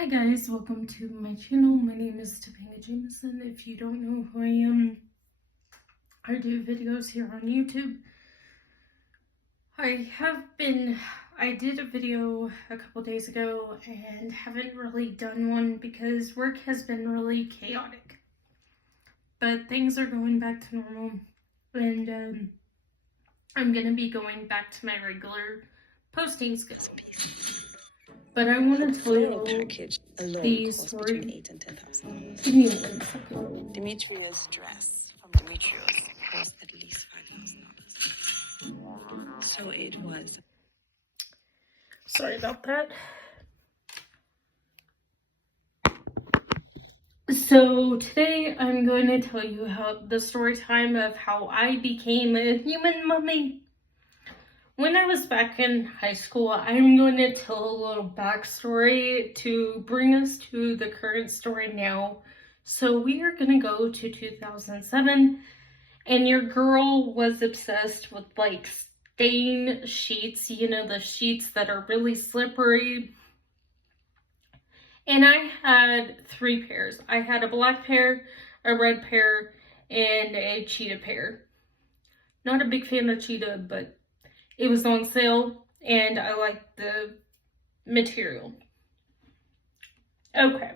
Hi guys, welcome to my channel. My name is Topanga Jameson. If you don't know who I am, I do videos here on YouTube. I did a video a couple days ago and haven't really done one because work has been really chaotic. But things are going back to normal and I'm going to be going back to my regular posting schedule. But I want to tell you the story. Between 8 and 10,000. Give me 1 second. Demetrius' dress from Demetrius cost at least $5,000. So it was. Sorry about that. So today I'm going to tell you the story time of how I became a human mummy. When I was back in high school, I'm going to tell a little backstory to bring us to the current story now. So we are going to go to 2007, and your girl was obsessed with like stain sheets, you know, the sheets that are really slippery. And I had 3 pairs. I had a black pair, a red pair, and a cheetah pair. Not a big fan of cheetah, but it was on sale, and I liked the material. Okay.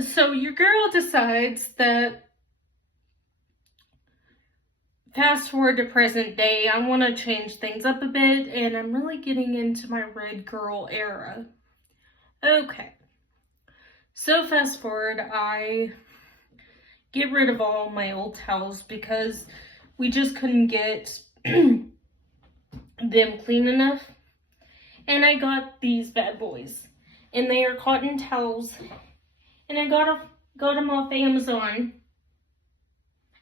So your girl decides that, fast forward to present day, I want to change things up a bit, and I'm really getting into my red girl era. Okay. So fast forward, I get rid of all my old towels because we just couldn't get them clean enough. And I got these bad boys. And they are cotton towels. And I got them off Amazon.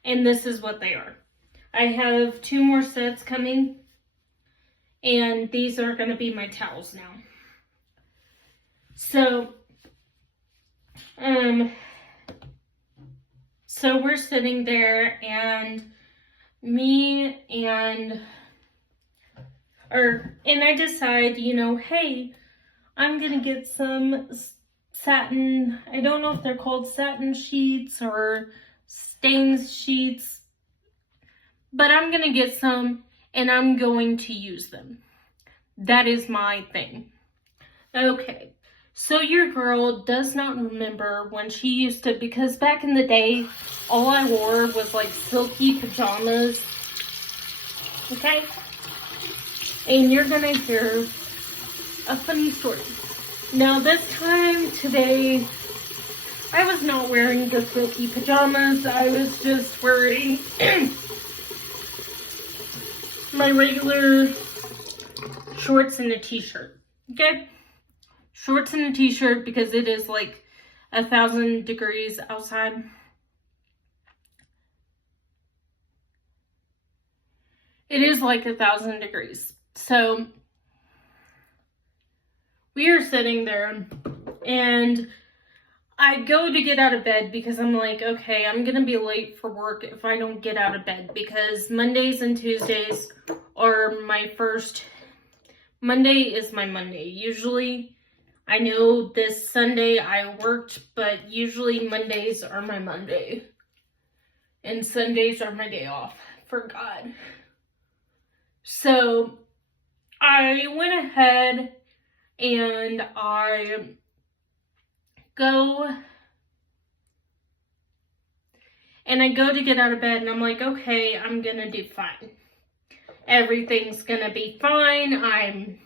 And this is what they are. I have 2 more sets coming. And these are going to be my towels now. So we're sitting there, and I decide, you know, hey, I'm gonna get some satin, I don't know if they're called satin sheets or stains sheets, but I'm gonna get some and I'm going to use them. That is my thing. Okay. So your girl does not remember when she used to, because back in the day, all I wore was like silky pajamas. Okay? And you're gonna hear a funny story. Now this time today, I was not wearing the silky pajamas. I was just wearing my regular shorts and a t-shirt. Okay? Shorts and a t-shirt because it is like 1,000 degrees outside. It is like 1,000 degrees. So we are sitting there and I go to get out of bed because I'm like, okay, I'm going to be late for work if I don't get out of bed, because Mondays and Tuesdays are my first. Monday is my Monday. Usually, I know this Sunday I worked, but usually Mondays are my Monday. And Sundays are my day off, for God. So I went ahead and I go to get out of bed, and I'm like, okay, I'm gonna do fine. Everything's gonna be fine.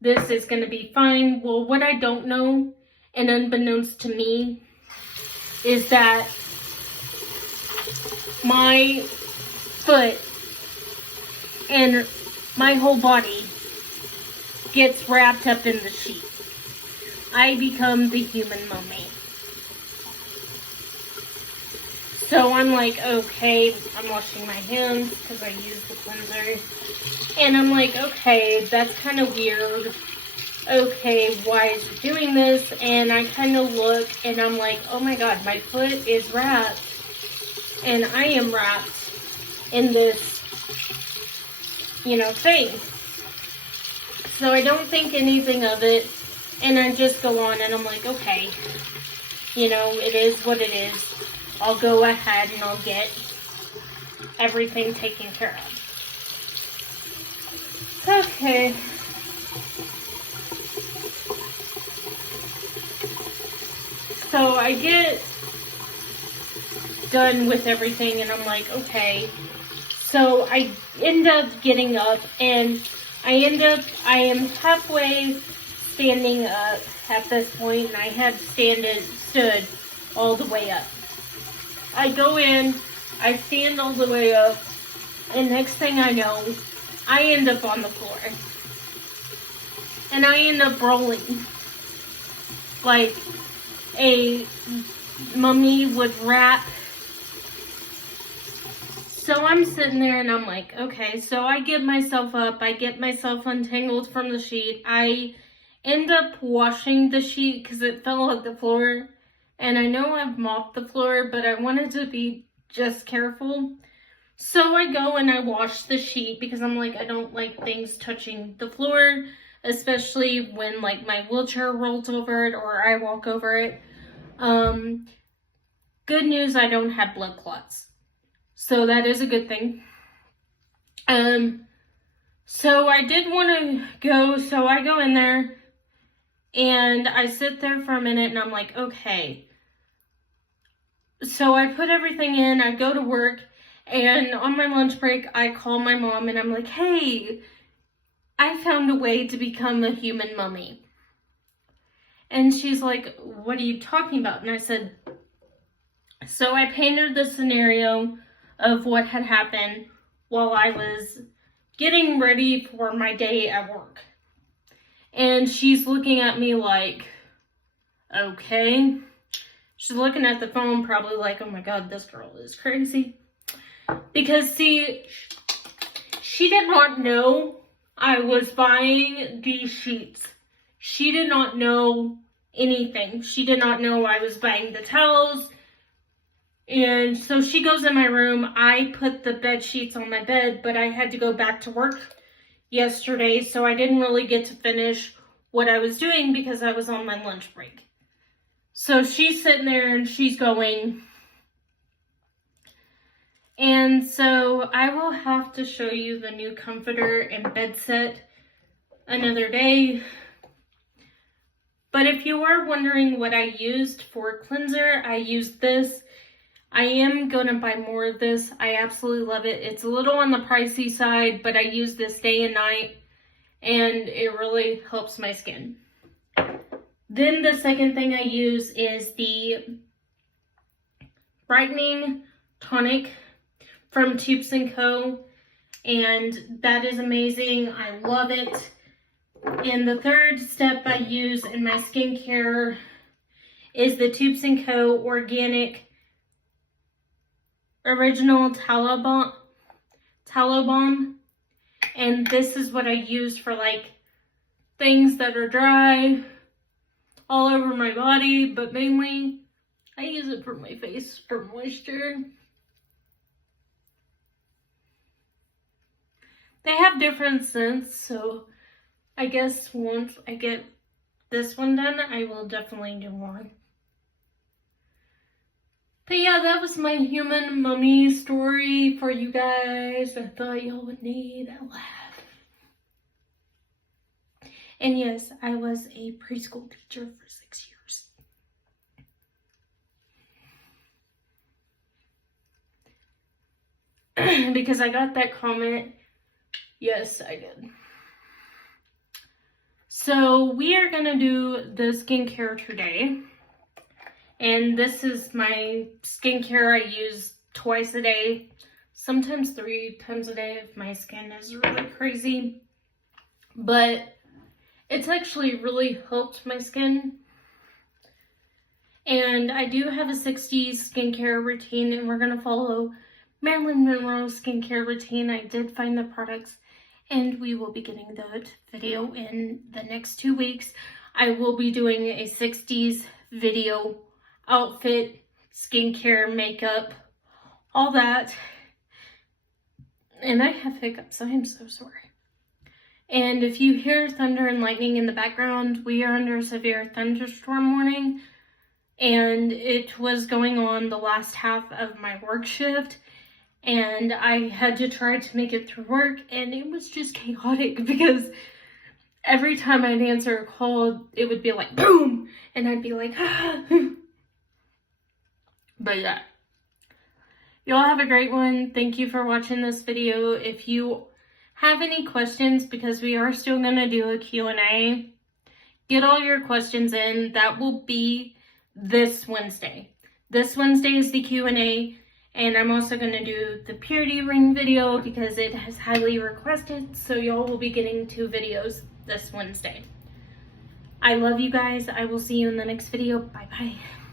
This is gonna be fine. Well, what I don't know, and unbeknownst to me, is that my foot and my whole body gets wrapped up in the sheet. I become the human mummy. So I'm like, okay, I'm washing my hands because I used the cleanser. And I'm like, okay, that's kind of weird. Okay, why is it doing this? And I kind of look and I'm like, oh my God, my foot is wrapped. And I am wrapped in this, thing. So I don't think anything of it, and I just go on and I'm like, okay, you know, it is what it is. I'll go ahead and I'll get everything taken care of. Okay. So I get done with everything and I'm like, okay. So I end up getting up and I am halfway standing up at this point, and I had stood all the way up. I go in, I stand all the way up, and next thing I know, I end up on the floor. And I end up rolling like a mummy with wrap. So I'm sitting there and I'm like, okay, so I get myself up, I get myself untangled from the sheet. I end up washing the sheet because it fell on the floor. And I know I've mopped the floor, but I wanted to be just careful. So I go and I wash the sheet because I'm like, I don't like things touching the floor, especially when like my wheelchair rolls over it or I walk over it. Good news, I don't have blood clots. So that is a good thing. So I did want to go, so I go in there and I sit there for a minute and I'm like, okay. So I put everything in, I go to work, and on my lunch break, I call my mom and I'm like, hey, I found a way to become a human mummy. And she's like, what are you talking about? And I said, so I painted the scenario of what had happened while I was getting ready for my day at work. And she's looking at me like, okay. She's looking at the phone probably like, oh my God, this girl is crazy. Because see, she did not know I was buying these sheets. She did not know anything. She did not know I was buying the towels. And so she goes in my room. I put the bed sheets on my bed, but I had to go back to work yesterday, so I didn't really get to finish what I was doing because I was on my lunch break. So she's sitting there and she's going. And so I will have to show you the new comforter and bed set another day. But if you are wondering what I used for cleanser, I used this. I am going to buy more of this. I absolutely love it. It's a little on the pricey side, but I use this day and night, and it really helps my skin. Then the second thing I use is the brightening tonic from Tubes & Co. And that is amazing. I love it. And the third step I use in my skincare is the Tubes & Co. Organic Original Tallow Balm. And this is what I use for like things that are dry all over my body, but mainly I use it for my face for moisture. They have different scents, so I guess once I get this one done, I will definitely do more. But yeah, that was my human mummy story for you guys. I thought y'all would need a laugh. And yes, I was a preschool teacher for 6 years. Because I got that comment. Yes, I did. So we are going to do the skincare today. And this is my skincare I use twice a day. Sometimes 3 times a day if my skin is really crazy. But it's actually really helped my skin. And I do have a 60s skincare routine, and we're going to follow Marilyn Monroe's skincare routine. I did find the products, and we will be getting that video in the next 2 weeks. I will be doing a 60s video, outfit, skincare, makeup, all that. And I have hiccups. I am so sorry. And if you hear thunder and lightning in the background, we are under a severe thunderstorm warning. And it was going on the last half of my work shift. And I had to try to make it through work. And it was just chaotic because every time I'd answer a call, it would be like, boom! And I'd be like, ah. But yeah. Y'all have a great one. Thank you for watching this video. If you have any questions, because we are still going to do a Q&A, get all your questions in. That will be this Wednesday. This Wednesday is the Q&A, and I'm also going to do the purity ring video because it has highly requested, so y'all will be getting 2 videos this Wednesday. I love you guys. I will see you in the next video. Bye-bye.